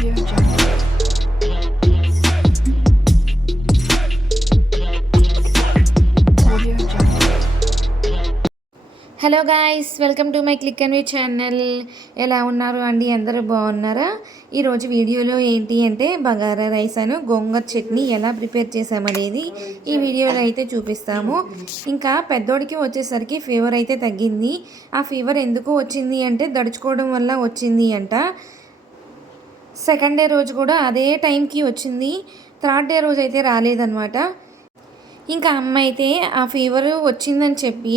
Audio Jungle. Audio Jungle. Hello guys, welcome to my click and view channel. ఎలా ఉన్నారు అండి? అందరూ బాగున్నారా? ఈరోజు వీడియోలో ఏంటి అంటే బగారా రైస్ అను గోంగూర చట్నీ ఎలా ప్రిపేర్ చేసామనేది ఈ వీడియోలో అయితే చూపిస్తాము. ఇంకా పెద్దోడికి వచ్చేసరికి ఫీవర్ అయితే తగ్గింది. ఆ ఫీవర్ ఎందుకు వచ్చింది అంటే దడుచుకోవడం వల్ల వచ్చింది అంట. సెకండ్ డే రోజు కూడా అదే టైంకి వచ్చింది. థర్డ్ డే రోజు అయితే రాలేదన్నమాట. ఇంకా అమ్మ అయితే ఆ ఫీవర్ వచ్చిందని చెప్పి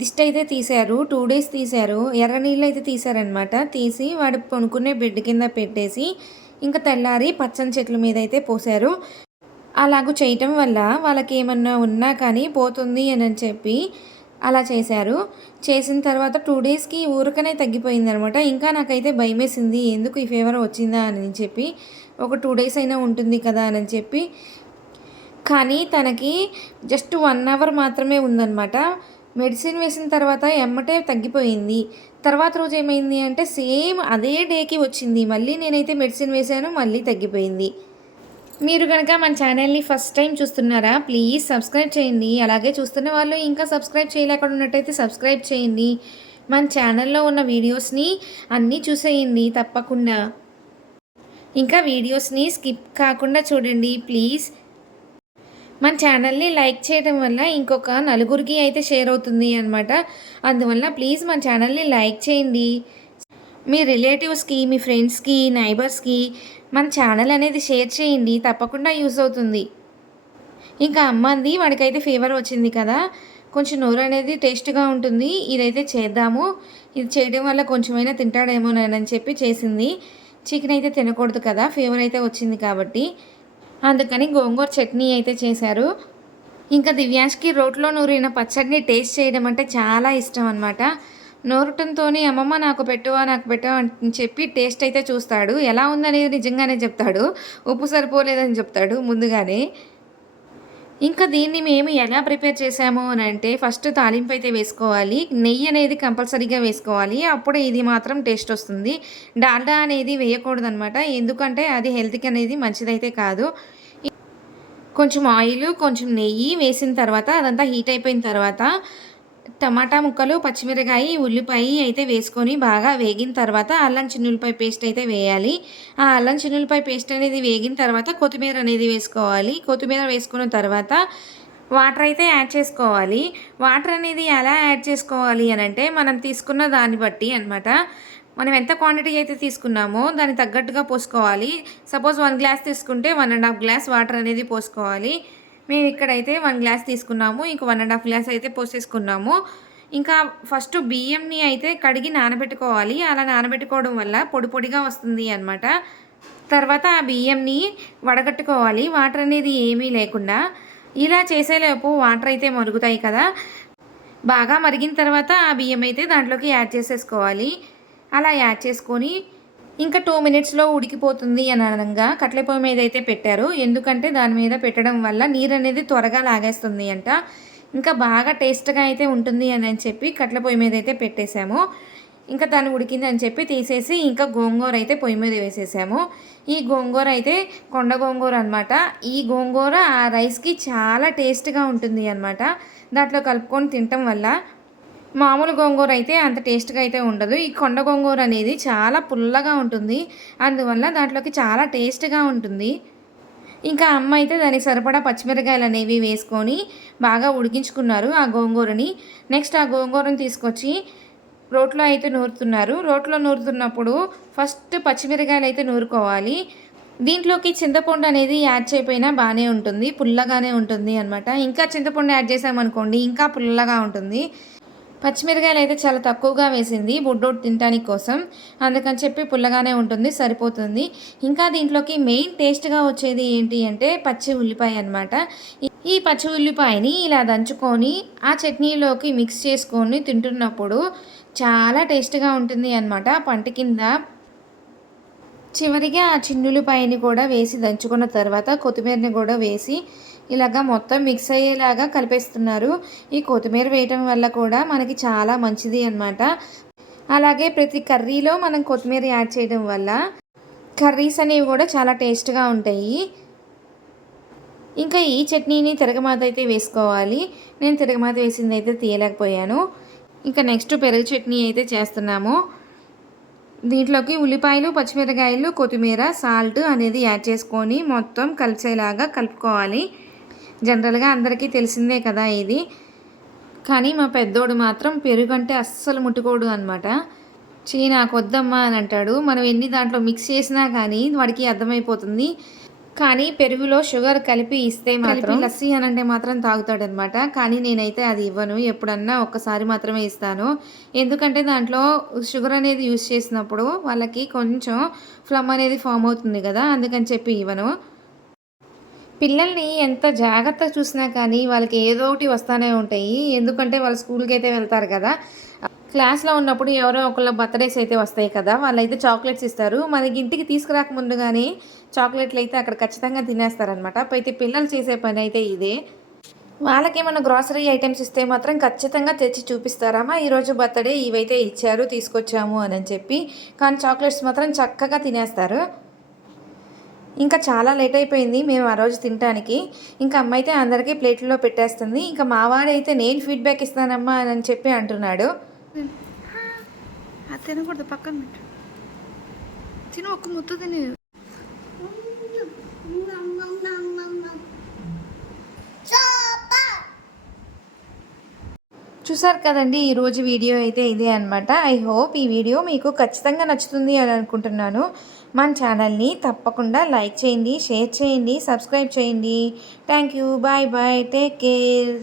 దిష్టి అయితే తీశారు. 2 days తీశారు. ఎర్ర నీళ్ళు అయితే తీశారనమాట. తీసి వాడు పనుకునే బెడ్ కింద పెట్టేసి ఇంకా తెల్లారి పచ్చని చెట్ల మీద అయితే పోసారు. అలాగూ చేయటం వల్ల వాళ్ళకి ఏమన్నా ఉన్నా కానీ పోతుంది అని చెప్పి అలా చేశారు. చేసిన తర్వాత 2 daysకి ఊరికనే తగ్గిపోయిందనమాట. ఇంకా నాకైతే భయమేసింది, ఎందుకు ఈ ఫీవర్ వచ్చిందా అని చెప్పి. ఒక 2 days అయినా ఉంటుంది కదా అని చెప్పి. కానీ తనకి జస్ట్ 1 hour మాత్రమే ఉందన్నమాట. మెడిసిన్ వేసిన తర్వాత ఎమ్మటే తగ్గిపోయింది. తర్వాత రోజు ఏమైంది అంటే సేమ్ అదే డేకి వచ్చింది. మళ్ళీ నేనైతే మెడిసిన్ వేశాను, మళ్ళీ తగ్గిపోయింది. మీరు కనుక మన ఛానల్ని ఫస్ట్ టైం చూస్తున్నారా? ప్లీజ్ సబ్స్క్రైబ్ చేయండి. అలాగే చూస్తున్న వాళ్ళు ఇంకా సబ్స్క్రైబ్ చేయలేకుండా ఉన్నట్టయితే సబ్స్క్రైబ్ చేయండి. మన ఛానల్లో ఉన్న వీడియోస్ని అన్నీ చూసేయండి తప్పకుండా. ఇంకా వీడియోస్ని స్కిప్ కాకుండా చూడండి ప్లీజ్. మన ఛానల్ని లైక్ చేయడం వల్ల ఇంకొక నలుగురికి అయితే షేర్ అవుతుంది అనమాట. అందువల్ల ప్లీజ్ మన ఛానల్ని లైక్ చేయండి. మీ రిలేటివ్స్కి, మీ ఫ్రెండ్స్కి, నైబర్స్కి మన ఛానల్ అనేది షేర్ చేయండి, తప్పకుండా యూజ్ అవుతుంది. ఇంకా అమ్మంది వాడికైతే ఫీవర్ వచ్చింది కదా, కొంచెం నోరు అనేది టేస్ట్గా ఉంటుంది, ఇదైతే చేద్దాము, ఇది చేయడం వల్ల కొంచెమైనా తింటాడేమోనని చెప్పి చేసింది. చికెన్ అయితే తినకూడదు కదా, ఫీవర్ అయితే వచ్చింది కాబట్టి. అందుకని గోంగూర చట్నీ అయితే చేశారు. ఇంకా దివ్యాంష్కి రోట్లో నూరిన పచ్చడిని టేస్ట్ చేయడం అంటే చాలా ఇష్టం అనమాట. నూరటంతో అమ్మమ్మ నాకు పెట్టువా అని చెప్పి టేస్ట్ అయితే చూస్తాడు. ఎలా ఉందనేది నిజంగానే చెప్తాడు, ఉప్పు సరిపోలేదని చెప్తాడు ముందుగానే. ఇంకా దీన్ని మేము ఎలా ప్రిపేర్ చేసాము అని అంటే ఫస్ట్ తాలింపు అయితే వేసుకోవాలి. నెయ్యి అనేది కంపల్సరీగా వేసుకోవాలి, అప్పుడే ఇది మాత్రం టేస్ట్ వస్తుంది. డాల్డా అనేది వేయకూడదు అనమాట, ఎందుకంటే అది హెల్త్కి అనేది మంచిదైతే కాదు. కొంచెం ఆయిల్, కొంచెం నెయ్యి వేసిన తర్వాత అదంతా హీట్ అయిపోయిన తర్వాత టమాటా ముక్కలు, పచ్చిమిరకాయ, ఉల్లిపాయ అయితే వేసుకొని బాగా వేగిన తర్వాత అల్లం చిన్నులపాయ పేస్ట్ అయితే వేయాలి. ఆ అల్లం చిన్నులపాయ పేస్ట్ అనేది వేగిన తర్వాత కొత్తిమీర అనేది వేసుకోవాలి. కొత్తిమీర వేసుకున్న తర్వాత వాటర్ అయితే యాడ్ చేసుకోవాలి. వాటర్ అనేది ఎలా యాడ్ చేసుకోవాలి అని అంటే మనం తీసుకున్న దాన్ని బట్టి అనమాట. మనం ఎంత క్వాంటిటీ అయితే తీసుకున్నామో దానికి తగ్గట్టుగా పోసుకోవాలి. సపోజ్ 1 glass తీసుకుంటే 1.5 glass వాటర్ అనేది పోసుకోవాలి. మేము ఇక్కడైతే 1 glass తీసుకున్నాము, ఇంక 1.5 glass అయితే పోసేసుకున్నాము. ఇంకా ఫస్ట్ బియ్యంని అయితే కడిగి నానబెట్టుకోవాలి. అలా నానబెట్టుకోవడం వల్ల పొడి పొడిగా వస్తుంది అనమాట. తర్వాత ఆ బియ్యంని వడగట్టుకోవాలి, వాటర్ అనేది ఏమీ లేకుండా. ఇలా చేసేలోపు వాటర్ అయితే మరుగుతాయి కదా, బాగా మరిగిన తర్వాత ఆ బియ్యం అయితే దాంట్లోకి యాడ్ చేసేసుకోవాలి. అలా యాడ్ చేసుకొని ఇంకా 2 minutesలో ఉడికిపోతుంది అని అనగా కట్ల పొయ్యి మీద అయితే పెట్టారు. ఎందుకంటే దాని మీద పెట్టడం వల్ల నీరు అనేది త్వరగా లాగేస్తుంది అంట. ఇంకా బాగా టేస్ట్గా అయితే ఉంటుంది అని చెప్పి కట్ల పొయ్యి మీద అయితే పెట్టేశాము. ఇంకా దాన్ని ఉడికింది అని చెప్పి తీసేసి ఇంకా గోంగూర అయితే పొయ్యి మీద వేసేసాము. ఈ గోంగూర అయితే కొండ గోంగూర అనమాట. ఈ గోంగూర ఆ రైస్కి చాలా టేస్ట్గా ఉంటుంది అనమాట. దాంట్లో కలుపుకొని తినటం వల్ల. మామూలు గోంగూర అయితే అంత టేస్ట్గా అయితే ఉండదు. ఈ కొండ గోంగూర అనేది చాలా పుల్లగా ఉంటుంది, అందువల్ల దాంట్లోకి చాలా టేస్ట్గా ఉంటుంది. ఇంకా అమ్మ అయితే దానికి సరిపడా పచ్చిమిరకాయలు అనేవి వేసుకొని బాగా ఉడికించుకున్నారు ఆ గోంగూరని. నెక్స్ట్ ఆ గోంగూరని తీసుకొచ్చి రోట్లో అయితే నూరుతున్నారు. రోట్లో నూరుతున్నప్పుడు ఫస్ట్ పచ్చిమిరకాయలు అయితే నూరుకోవాలి. దీంట్లోకి చింతపండు అనేది యాడ్ చేయకపోయినా బాగానే ఉంటుంది, పుల్లగానే ఉంటుంది అనమాట. ఇంకా చింతపండు యాడ్ చేసామనుకోండి ఇంకా పుల్లగా ఉంటుంది. పచ్చిమిరకాయలు అయితే చాలా తక్కువగా వేసింది బుడ్డోడు తినడానికి కోసం, అందుకని చెప్పి పుల్లగానే ఉంటుంది, సరిపోతుంది. ఇంకా దీంట్లోకి మెయిన్ టేస్ట్గా వచ్చేది ఏంటి అంటే పచ్చి ఉల్లిపాయ అనమాట. ఈ పచ్చి ఉల్లిపాయని ఇలా దంచుకొని ఆ చట్నీలోకి మిక్స్ చేసుకొని తింటున్నప్పుడు చాలా టేస్ట్గా ఉంటుంది అనమాట. పంట కింద చివరిగా ఆ చిన్నులపాయని కూడా వేసి దంచుకున్న తర్వాత కొత్తిమీరని కూడా వేసి ఇలాగా మొత్తం మిక్స్ అయ్యేలాగా కలిపేస్తున్నారు. ఈ కొత్తిమీర వేయటం వల్ల కూడా మనకి చాలా మంచిది అన్నమాట. అలాగే ప్రతి కర్రీలో మనం కొత్తిమీర యాడ్ చేయడం వల్ల కర్రీస్ అనేవి కూడా చాలా టేస్ట్గా ఉంటాయి. ఇంకా ఈ చట్నీని తిరగమాత అయితే వేసుకోవాలి. నేను తిరగమాత వేసింది అయితే తీయలేకపోయాను. ఇంకా నెక్స్ట్ పెరుగు చట్నీ అయితే చేస్తున్నాము. దీంట్లోకి ఉల్లిపాయలు, పచ్చిమిరకాయలు, కొత్తిమీర, సాల్ట్ అనేది యాడ్ చేసుకొని మొత్తం కలిసేలాగా కలుపుకోవాలి. జనరల్గా అందరికీ తెలిసిందే కదా ఇది. కానీ మా పెద్దోడు మాత్రం పెరుగు అంటే అస్సలు ముట్టుకోడు అనమాట. నాకు వద్దమ్మా అని అంటాడు. మనం ఎన్ని దాంట్లో మిక్స్ చేసినా కానీ వాడికి అర్థమైపోతుంది. కానీ పెరుగులో షుగర్ కలిపి ఇస్తే మాత్రం లస్సీ అని అంటే మాత్రం తాగుతాడనమాట. కానీ నేనైతే అది ఇవ్వను. ఎప్పుడన్నా ఒక్కసారి మాత్రమే ఇస్తాను. ఎందుకంటే దాంట్లో షుగర్ అనేది యూజ్ చేసినప్పుడు వాళ్ళకి కొంచెం ఫ్లమ్ అనేది ఫామ్ అవుతుంది కదా, అందుకని చెప్పి ఇవ్వను. పిల్లల్ని ఎంత జాగ్రత్తగా చూసినా కానీ వాళ్ళకి ఏదో ఒకటి వస్తూనే ఉంటాయి. ఎందుకంటే వాళ్ళు స్కూల్కి అయితే వెళ్తారు కదా, క్లాస్లో ఉన్నప్పుడు ఎవరో ఒకళ్ళ బర్త్డేస్ అయితే వస్తాయి కదా, వాళ్ళైతే చాక్లెట్స్ ఇస్తారు. మనకి ఇంటికి తీసుకురాక ముందుగానే చాక్లెట్లు అయితే అక్కడ ఖచ్చితంగా తినేస్తారనమాట. అయితే పిల్లలు చేసే పని అయితే ఇదే. వాళ్ళకేమైనా గ్రాసరీ ఐటమ్స్ ఇస్తే మాత్రం ఖచ్చితంగా తెచ్చి చూపిస్తారమ్మా, ఈరోజు బర్త్డే ఇవైతే ఇచ్చారు తీసుకొచ్చాము అని చెప్పి. కానీ చాక్లెట్స్ మాత్రం చక్కగా తినేస్తారు. ఇంకా చాలా లేట్ అయిపోయింది మేము ఆ రోజు తినడానికి. ఇంకా అమ్మ అయితే అందరికీ ప్లేట్లో పెట్టేస్తుంది. ఇంకా మావాడైతే నేను ఫీడ్బ్యాక్ ఇస్తానమ్మా అని చెప్పి అంటున్నాడు. అది తినకూడదు, పక్కన పెట్టు. తిను, ఒక్క ముద్ద తిని. చూసారు కదండి, ఈరోజు వీడియో అయితే ఇదే అనమాట. ఐ హోప్ ఈ వీడియో మీకు ఖచ్చితంగా నచ్చుతుంది అని అనుకుంటున్నాను. మన ఛానల్ని తప్పకుండా లైక్ చేయండి, షేర్ చేయండి, సబ్స్క్రైబ్ చేయండి. Thank you, bye bye, take care.